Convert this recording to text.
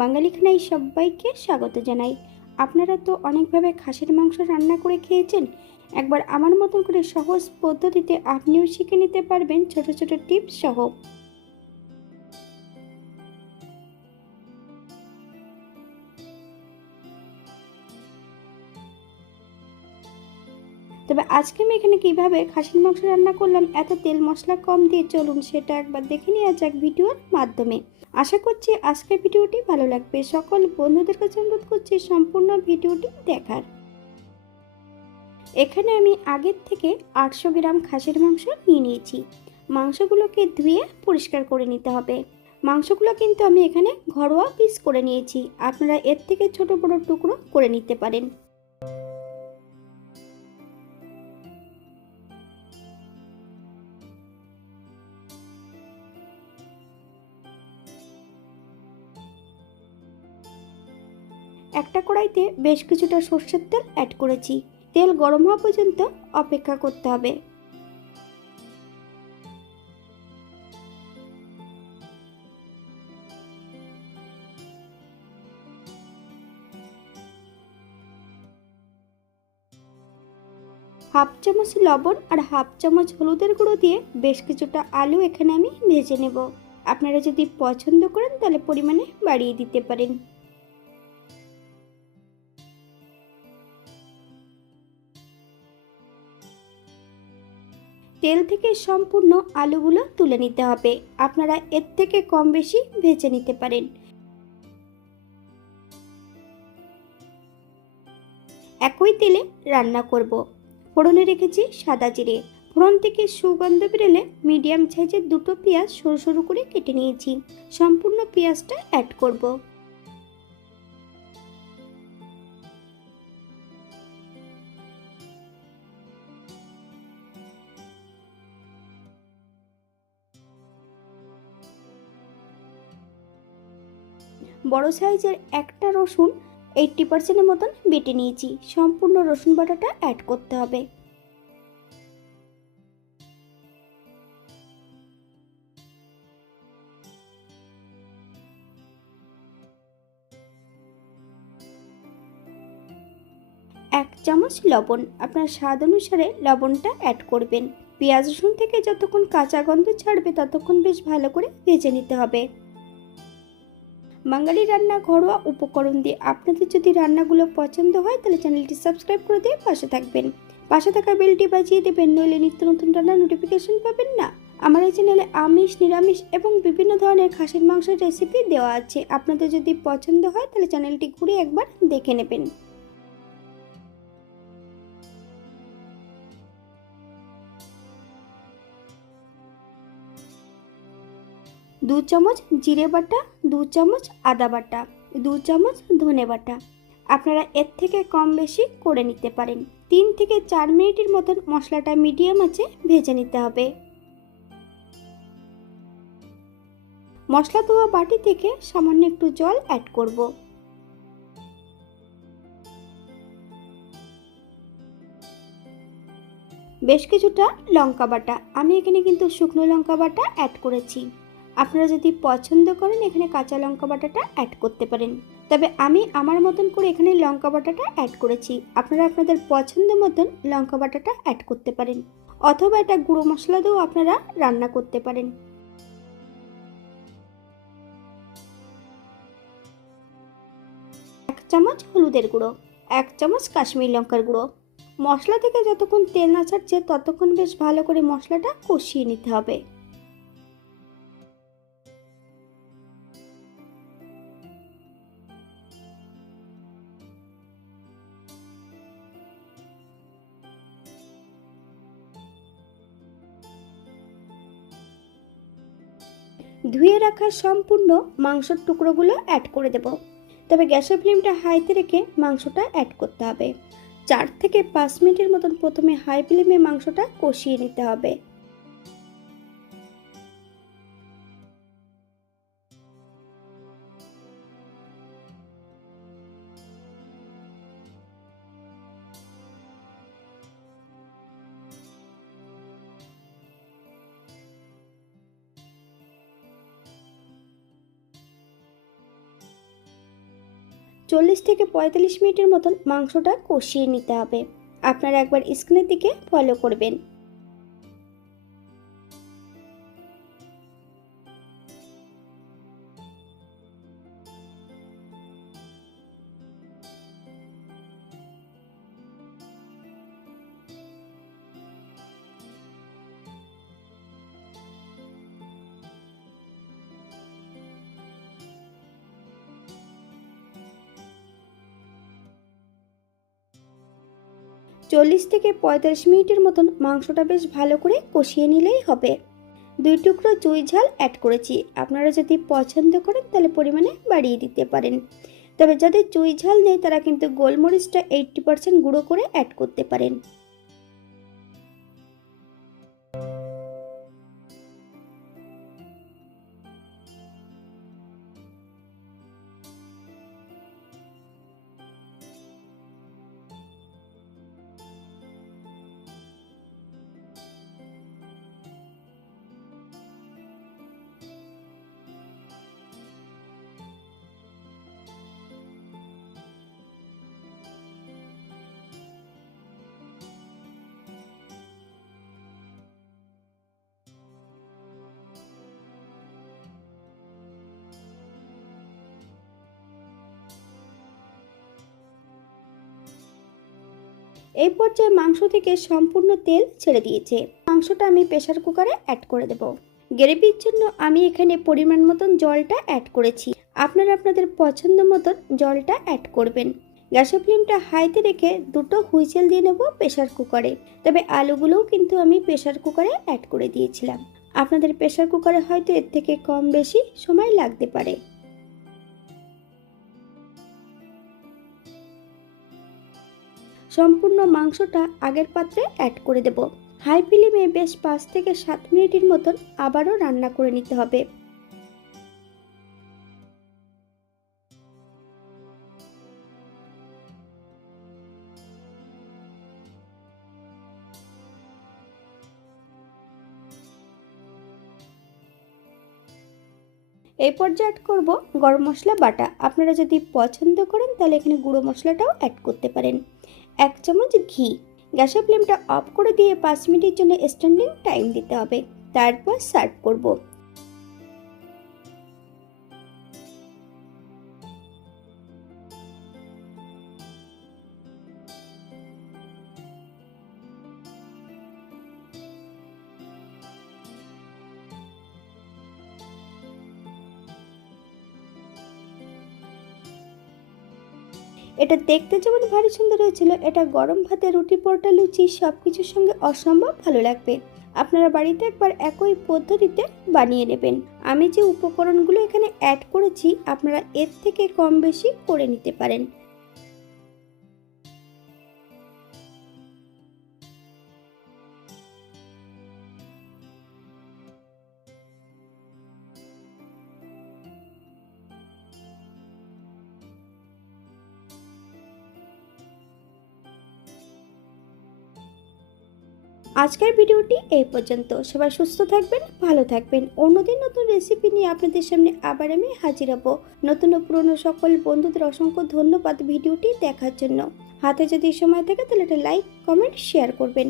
বাঙালি খানায় সবাইকে স্বাগত জানাই। আপনারা তো অনেকভাবে খাসির মাংস রান্না করে খেয়েছেন। একবার আমার মতন করে সহজ পদ্ধতিতে আপনিও শিখে নিতে পারবেন ছোট ছোট টিপস সহ। তবে আজকে আমি এখানে কিভাবে খাসির মাংস রান্না করলাম এত তেল মশলা কম দিয়ে, চলুন সেটা একবার দেখে নেওয়া যাক ভিডিওর মাধ্যমে। আশা করছি আজকের ভিডিওটি ভালো লাগবে। সকল বন্ধুদের কাছে অনুরোধ করছি সম্পূর্ণ ভিডিওটি দেখার। এখানে আমি আগের থেকে 800 গ্রাম খাসির মাংস নিয়ে নিয়েছি। মাংসগুলোকে ধুয়ে পরিষ্কার করে নিতে হবে। মাংসগুলো কিন্তু আমি এখানে ঘরোয়া পিস করে নিয়েছি, আপনারা এর থেকে ছোট বড় টুকরো করে নিতে পারেন। একটা কড়াইতে বেশ কিছুটা সরষের তেল অ্যাড করেছি। তেল গরম হওয়া পর্যন্ত অপেক্ষা করতে হবে। হাফ চামচ লবণ আর হাফ চামচ হলুদের গুঁড়ো দিয়ে বেশ কিছুটা আলু এখানে আমি ভেজে নেব। আপনারা যদি পছন্দ করেন তাহলে পরিমাণে বাড়িয়ে দিতে পারেন। তেল থেকে সম্পূর্ণ আলুগুলো তুলে নিতে হবে। আপনারা এর থেকে কম বেশি ভেজে নিতে পারেন। একই তেলে রান্না করব। ফোড়নে রেখেছি সাদা জিরে। ফোড়ন থেকে সুগন্ধ বেরোলে মিডিয়াম সাইজের দুটো পেঁয়াজ সরু সরু করে কেটে নিয়েছি। সম্পূর্ণ পেঁয়াজটা অ্যাড করব। বড় সাইজের একটা রসুন 80% মতন বেটে নিয়েছি। সম্পূর্ণ রসুন বাটাটা অ্যাড করতে হবে। এক চামচ লবণ, আপনার স্বাদ অনুসারে লবণটা অ্যাড করবেন। পেঁয়াজ রসুন থেকে যতক্ষণ কাঁচা গন্ধ ছাড়বে ততক্ষণ বেশ ভালো করে ভেজে নিতে হবে। বাঙালি রান্না ঘরোয়া উপকরণ দিয়ে আপনাদের যদি রান্নাগুলো পছন্দ হয় তাহলে চ্যানেলটি সাবস্ক্রাইব করে দিয়ে পাশে থাকবেন। পাশে থাকা বেলটি বাজিয়ে দেবেন, নইলে নিত্য নতুন রান্নার নোটিফিকেশন পাবেন না। আমার এই চ্যানেলে আমিষ, নিরামিষ এবং বিভিন্ন ধরনের খাসির মাংসের রেসিপি দেওয়া আছে। আপনাদের যদি পছন্দ হয় তাহলে চ্যানেলটি ঘুরে একবার দেখে নেবেন। 2 চামচ জিরে বাটা, 2 চামচ আদা বাটা, 2 চামচ ধনে বাটা। আপনারা এর থেকে কম বেশি করে নিতে পারেন। 3 থেকে 4 মিনিটের মতন মশলাটা মিডিয়াম আঁচে ভেজে নিতে হবে। মশলা ধোয়া বাটি থেকে সামান্য একটু জল অ্যাড করব। বেশ কিছুটা লঙ্কা বাটা, আমি এখানে কিন্তু শুকনো লঙ্কা বাটা অ্যাড করেছি। আপনারা যদি পছন্দ করেন এখানে কাঁচা লঙ্কা বাটাটা অ্যাড করতে পারেন। তবে আমি আমার মতন করে এখানে লঙ্কা বাটাটা অ্যাড করেছি। আপনারা আপনাদের পছন্দ মতন লঙ্কা বাটাটা অ্যাড করতে পারেন, অথবা এটা গুঁড়ো মশলা দিয়েও আপনারা রান্না করতে পারেন। এক চামচ হলুদের গুঁড়ো, এক চামচ কাশ্মীরি লঙ্কার গুঁড়ো। মশলা থেকে যতক্ষণ তেল না ছাড়ছে ততক্ষণ বেশ ভালো করে মশলাটা কষিয়ে নিতে হবে। ধুয়ে রাখা সম্পূর্ণ মাংসের টুকরোগুলো অ্যাড করে দেব। তবে গ্যাসের ফ্লেমটা হাইতে রেখে মাংসটা অ্যাড করতে হবে। 4 থেকে 5 মিনিটের মতন প্রথমে হাই ফ্লেমে মাংসটা কষিয়ে নিতে হবে। 40 থেকে 45 মিনিটের মতন মাংসটা কষিয়ে নিতে হবে। আপনারা একবার স্ক্রিনের দিকে ফলো করবেন। 40 থেকে 45 মিনিটের মতন মাংসটা বেশ ভালো করে কষিয়ে নিলেই হবে। 2 টুকরো চুই ঝাল অ্যাড করেছি। আপনারা যদি পছন্দ করেন তাহলে পরিমাণে বাড়িয়ে দিতে পারেন। তবে যাদের চুই ঝাল নেই তারা কিন্তু গোলমরিচটা 80% গুঁড়ো করে অ্যাড করতে পারেন। এই পর্যায়ে মাংস থেকে সম্পূর্ণ তেল ছেড়ে দিয়েছে। মাংসটা আমি প্রেসার কুকারে অ্যাড করে দেব। গ্রেভির জন্য আমি এখানে পরিমাণ মতন জলটা অ্যাড করেছি। আপনারা আপনাদের পছন্দ মতন জলটা অ্যাড করবেন। গ্যাসের ফ্লেমটা হাইতে রেখে 2টো হুইসেল দিয়ে নেব প্রেসার কুকারে। তবে আলুগুলোও কিন্তু আমি প্রেসার কুকারে অ্যাড করে দিয়েছিলাম। আপনাদের প্রেসার কুকারে হয়তো এর থেকে কম বেশি সময় লাগতে পারে। সম্পূর্ণ মাংসটা আগের পাত্রে অ্যাড করে দেব। হাই ফ্লেমে বেশ 5 থেকে 7 মিনিটের মতন আবারও রান্না করে নিতে হবে। এই পর্যায়ে অ্যাড করব গরম মশলা বাটা। আপনারা যদি পছন্দ করেন তাহলে এখানে গুঁড়ো মশলাটাও অ্যাড করতে পারেন। 1 চামচ ঘি। গ্যাসের ফ্লেমটা অফ করে দিয়ে 5 মিনিটের জন্য স্ট্যান্ডিং টাইম দিতে হবে। তারপর সার্ভ করব। এটা দেখতে যেমন ভারী সুন্দর হয়েছিল, এটা গরম ভাতে, রুটি, পরোটা, লুচি সব কিছুর সঙ্গে অসম্ভব ভালো লাগবে। আপনারা বাড়িতে একবার একই পদ্ধতিতে বানিয়ে নেবেন। আমি যে উপকরণগুলো এখানে অ্যাড করেছি আপনারা এর থেকে কম বেশি করে নিতে পারেন। আজকের ভিডিওটি এই পর্যন্ত। সবাই সুস্থ থাকবেন, ভালো থাকবেন। অন্যদিন নতুন রেসিপি নিয়ে আপনাদের সামনে আবার আমি হাজির হব। নতুন ও পুরনো সকল বন্ধুদের অসংখ্য ধন্যবাদ ভিডিওটি দেখার জন্য। হাতে যদি সময় থাকে তাহলে একটা লাইক, কমেন্ট, শেয়ার করবেন।